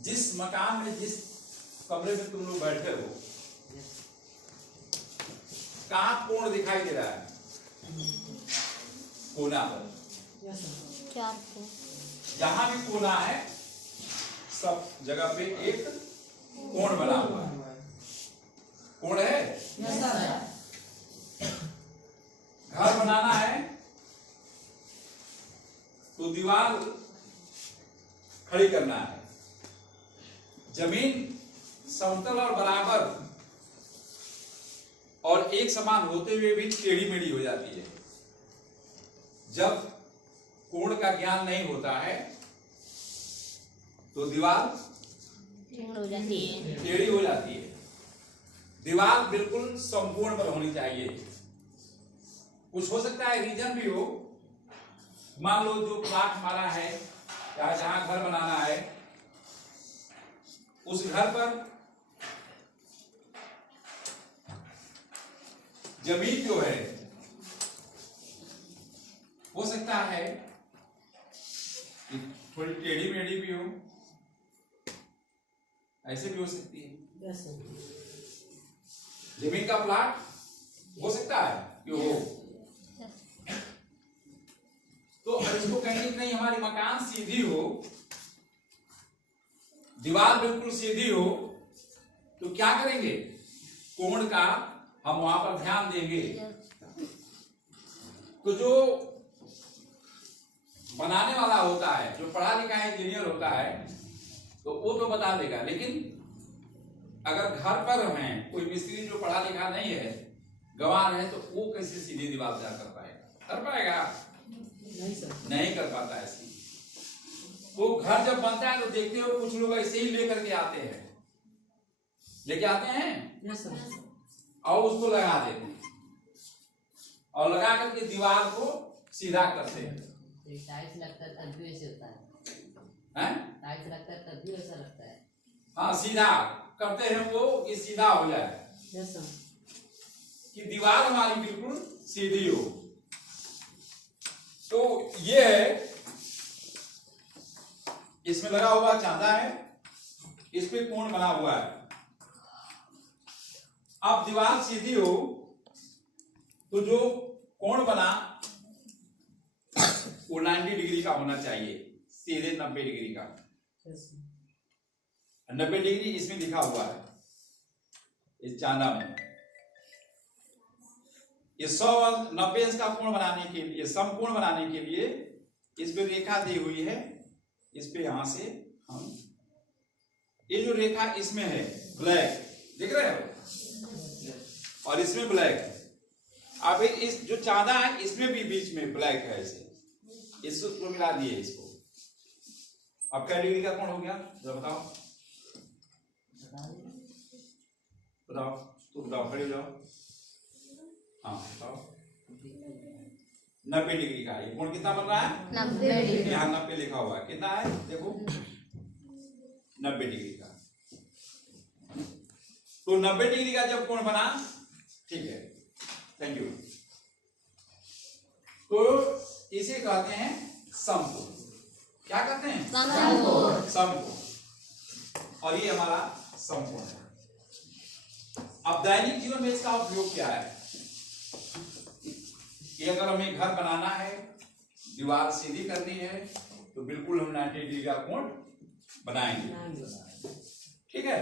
जिस मकान में, जिस कमरे में तुम लोग बैठे हो, कहाँ कोण दिखाई दे रहा है? कोना पर। जहां भी कोना है सब जगह पे एक कोण बना हुआ है। कोण है? घर बनाना है तो दीवार खड़ी करना है। जमीन समतल और बराबर और एक समान होते हुए भी टेढ़ी मेढ़ी हो जाती है। जब कोण का ज्ञान नहीं होता है तो दीवार टेढ़ी हो जाती है। दीवार बिल्कुल संपूर्ण पर होनी चाहिए। कुछ हो सकता है रीजन भी हो। मान लो जो प्लाट हमारा है या जहां घर बनाना है, उस घर पर जमीन जो है हो सकता है कि थोड़ी टेढ़ी मेढ़ी भी हो, ऐसे भी हो सकती है। जमीन का प्लाट हो सकता है कि हो, तो इसको कहेंगे नहीं हमारी मकान सीधी हो, दीवार बिल्कुल सीधी हो, तो क्या करेंगे? कोण का हम वहां पर ध्यान देंगे। तो जो बनाने वाला होता है, जो पढ़ा लिखा इंजीनियर होता है, तो वो तो बता देगा। लेकिन अगर घर पर हैं कोई मिस्त्री जो पढ़ा लिखा नहीं है, गंवार है, तो वो कैसे सीधी दीवार तैयार कर पाएगा? कर पाएगा? नहीं कर पाता है। वो घर जब बनता है तो देखते हो कुछ लोग ऐसे ही लेकर के आते हैं, लेके आते हैं और उसको लगा देते हैं और लगा करके दीवार को सीधा करते हैं। टाइल्स लगता है तब भी ऐसे होता है। टाइल्स लगता है तब भी ऐसा लगता है। हाँ, सीधा करते हैं वो कि सीधा हो जाए, कि दीवार हमारी बिल्कुल सीधी हो। तो ये है, इसमें लगा हुआ चांदा है, इस पे कोण बना हुआ है। अब दीवार सीधी हो तो जो कोण बना वो 90 डिग्री का होना चाहिए, सीधे 90 डिग्री का। 90 डिग्री इसमें लिखा हुआ है, इस चांदा में। ये 190 अंश का कोण बनाने के लिए, समकोण बनाने के लिए इस पे रेखा दी हुई है। इस पे यहां से हम, ये जो रेखा इसमें है ब्लैक, दिख रहे हो, और इसमें ब्लैक है। अब इस जो चांदा है इसमें भी बीच में ब्लैक है, ऐसे इसको मिला दिए इसको। अब क्या डिग्री का कोण हो गया जरा बताओ? बताओ तो बताओ, खड़े हो जाओ। हाँ बताओ। 90 डिग्री का ये कोण कितना बन रहा है? 90 डिग्री। यहाँ 90 लिखा हुआ है, कितना है देखो, 90 डिग्री का। तो 90 डिग्री का जब कोण बना, ठीक है, थैंक यू। तो इसे कहते हैं समकोण। क्या कहते हैं? समकोण। समकोण। और ये हमारा समकोण है। अब दैनिक जीवन में इसका उपयोग क्या है? कि अगर हमें घर बनाना है, दीवार सीधी करनी है, तो बिल्कुल हम 90 डिग्री का कोण बनाएंगे, ठीक है।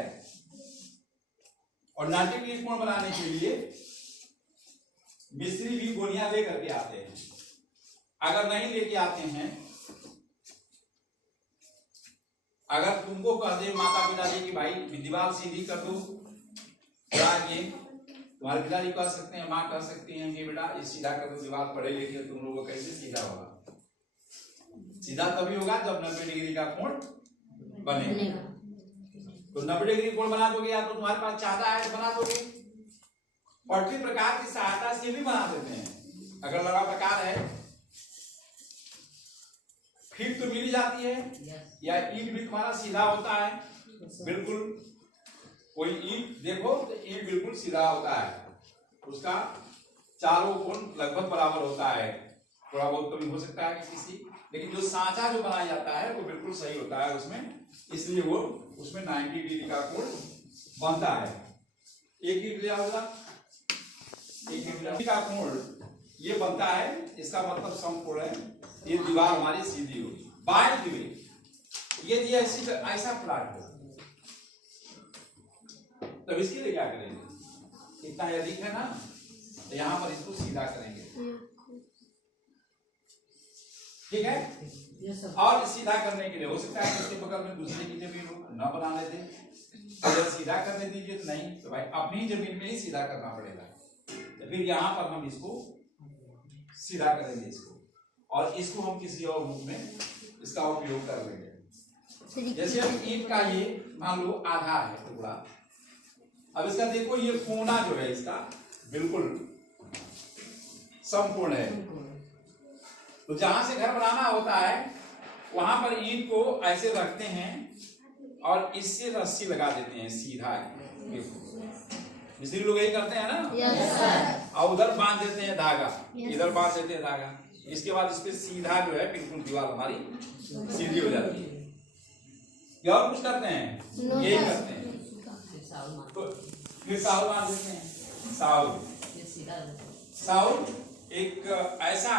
और 90 डिग्री कोण बनाने के लिए मिस्त्री भी गोनियां लेकर के आते हैं। अगर नहीं लेके आते हैं, अगर तुमको कह दे माता पिता जी कि भाई दीवार सीधी कर दो, ये तुम्हारे पिताजी कह सकते हैं, माँ कह सकती हैं कि बेटा ये सीधा कर दो दीवार, पढ़े लिखे तुम लोगों को कैसे सीधा होगा? सीधा तभी होगा जब 90 डिग्री का कोण बनेगा। तो 90 डिग्री कोण बना दोगे, या तो तुम्हारे पास चाहता है बना दोगे, पटरी प्रकार की सहायता से भी बना देते हैं। अगर लगा प्रकार है, फिर तो मिल जाती है, या ईंट भी तुम्हारा सीधा होता है बिल्कुल। कोई ईंट देखो तो ईंट बिल्कुल सीधा होता है, उसका चारों कोण लगभग बराबर होता है, थोड़ा बहुत कमी हो सकता है किसी लेकिन जो सांचा जो बनाया जाता है वो बिल्कुल सही होता है उसमें, इसलिए वो उसमें 90 डिग्री का कोण बनता है। एक डिग्री होगा, एक डिग्री का कोण ये बनता है, इसका मतलब समकोण है। ये दीवार हमारी सीधी होगी। बाय द वे ये दिया ऐसा प्लाट हो, तो इसके लिए क्या करेंगे, इतना अधिक है ना, तो यहां पर इसको सीधा करेंगे, ठीक है। और सीधा करने के लिए हो सकता है इसके बगल में दूसरे की जमीन हो, न बना लेते, अगर सीधा करने दीजिए तो नहीं, तो भाई अपनी जमीन में ही सीधा करना पड़ेगा। तो फिर यहाँ पर हम इसको सीधा करेंगे इसको, और इसको हम किसी और रूप में इसका उपयोग कर लेंगे। जैसे अब ईंट का ये मान लो आधा है टुकड़ा, अब इसका देखो ये कोना जो है इसका बिल्कुल समकोण है। तो जहां से घर बनाना होता है वहां पर ईंट को ऐसे रखते हैं और इससे रस्सी लगा देते हैं सीधा, मिस्त्री लोग यही करते हैं ना। yes, और उधर बांध देते हैं धागा, yes, इधर बांध देते हैं धागा, इसके बाद इस पे सीधा जो है बिल्कुल दीवार हमारी सीधी हो जाती है। या और कुछ करते हैं, यही करते हैं। तो फिर साउल बांध देते हैं, साउल एक ऐसा,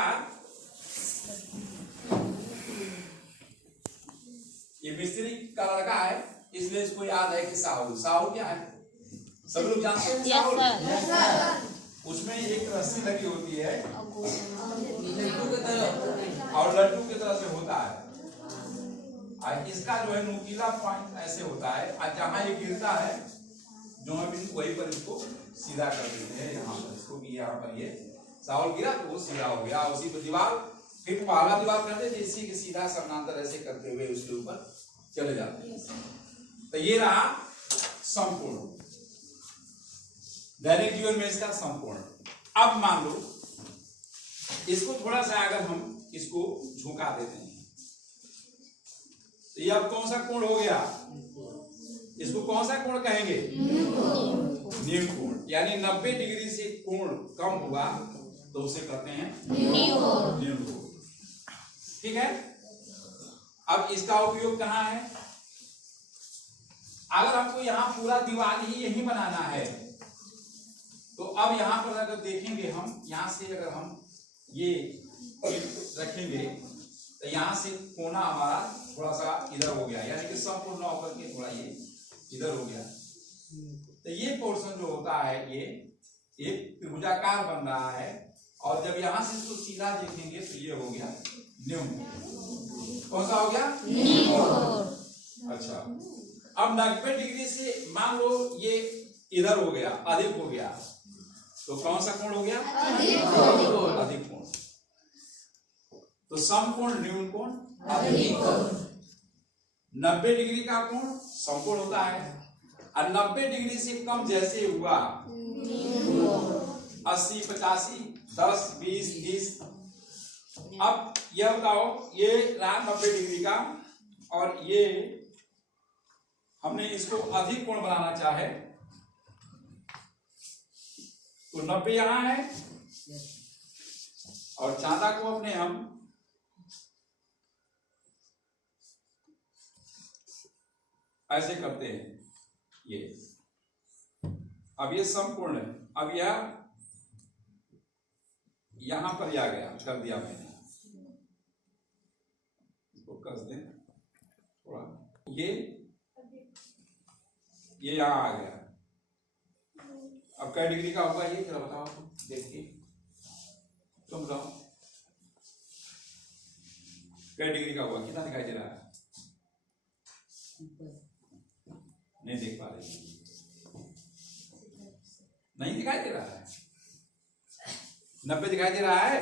ये मिस्त्री का लड़का है इसलिए इसको याद है कि साउल क्या है, सब लोग जानते हैं साउल। उसमें एक रस्सी लगी होती है और लड्डू की तरह से होता है, और इसका जो है नुकीला पॉइंट ऐसे होता है, और जहां ये गिरता है जो है वहीं पर इसको सीधा कर देते हैं। यहाँ पर इसको भी, यहाँ पर ये साउल गिरा तो वो सीधा हो गया, उसी पर दीवार, फिर पहला दीवार करते थे इसी के सीधा समानांतर ऐसे करते हुए उसके ऊपर चले जाते हैं। तो ये रहा समकोण, दैनिक जीवन में इसका समकोण। अब मान लो इसको थोड़ा सा अगर हम इसको झुका देते हैं तो ये अब कौन सा कोण हो गया, इसको कौन सा कोण कहेंगे, न्यून कोण। यानी 90 डिग्री से कोण कम हुआ तो उसे कहते हैं न्यून कोण, ठीक है। अब इसका उपयोग कहाँ है, अगर आपको यहाँ पूरा दीवार ही यही बनाना है तो अब यहाँ पर अगर देखेंगे हम, यहाँ से अगर हम ये रखेंगे तो यहाँ से कोना हमारा थोड़ा सा इधर हो गया, यानी कि संपूर्ण होकर के थोड़ा ये इधर हो गया। तो ये पोर्शन जो होता है ये एक त्रिभुजाकार बन रहा है, और जब यहाँ से इसको सीधा देखेंगे तो ये हो गया न्यून। कौन सा हो गया, न्यून। अच्छा, अब 90 डिग्री से मान लो ये इधर हो गया, अधिक हो गया, तो कौन सा कोण हो गया, अधिक कोण। तो समकोण न्यून कोण, अधिक कोण। 90 डिग्री का कोण समकोण होता है, और 90 डिग्री से कम जैसे हुआ 80, 85, 10, 20, 30। अब यह बताओ, ये रहा 90 डिग्री का, और ये हमने इसको अधिक कोण बनाना चाहे तो 90 यहां है, और चांदा को अपने हम ऐसे करते हैं ये। अब ये समकोण है, अब यह यहां पर आ गया, कर दिया मैंने, इसको कस दें थोड़ा, ये यहां आ गया। अब कै डिग्री का होगा ये, जरा बताओ देखिए, तुम बताओ कै डिग्री का होगा, कितना दिखाई दे रहा है, नहीं देख पा रहे, नहीं दिखाई दे रहा है, 90 दिखाई दे रहा है।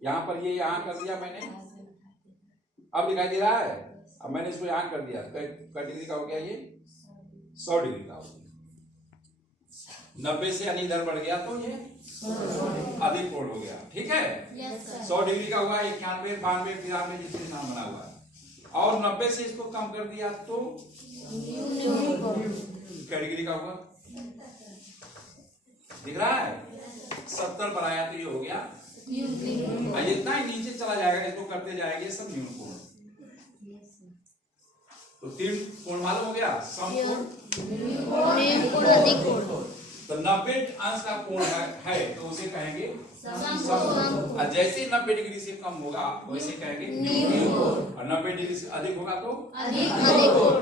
यहां पर ये यहां कर दिया मैंने, अब दिखाई दे रहा है, अब मैंने इसको यहां कर दिया, कै डिग्री का हो गया ये, 100 डिग्री का हो गया। 90 से यानी इधर बढ़ गया तो ये अधिक कोण हो गया, ठीक है। 100 डिग्री का हुआ 91, 92, 93 जितने नाम बना हुआ है, और 90 से इसको कम कर दिया तो क्या डिग्री का हुआ, दिख रहा है। 70 बढ़ाया तो ये हो गया जितना ही नीचे चला जाएगा इसको करते जाएंगे सब न्यून कोण। तो 3 कोण मालूम हो गया, समकोण, तो 90 अंश का कोण है तो उसे कहेंगे समकोण। और जैसे 90 डिग्री से कम होगा वैसे कहेंगे न्यून कोण, और 90 डिग्री से अधिक होगा तो अधिक कोण।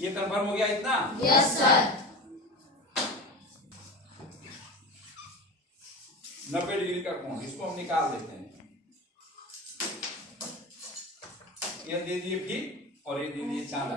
ये कंफर्म हो गया इतना? Yes sir. 90 डिग्री का कोण, इसको हम निकाल देते हैं। ये दे दिए फिर और ये दे दिए चांदा।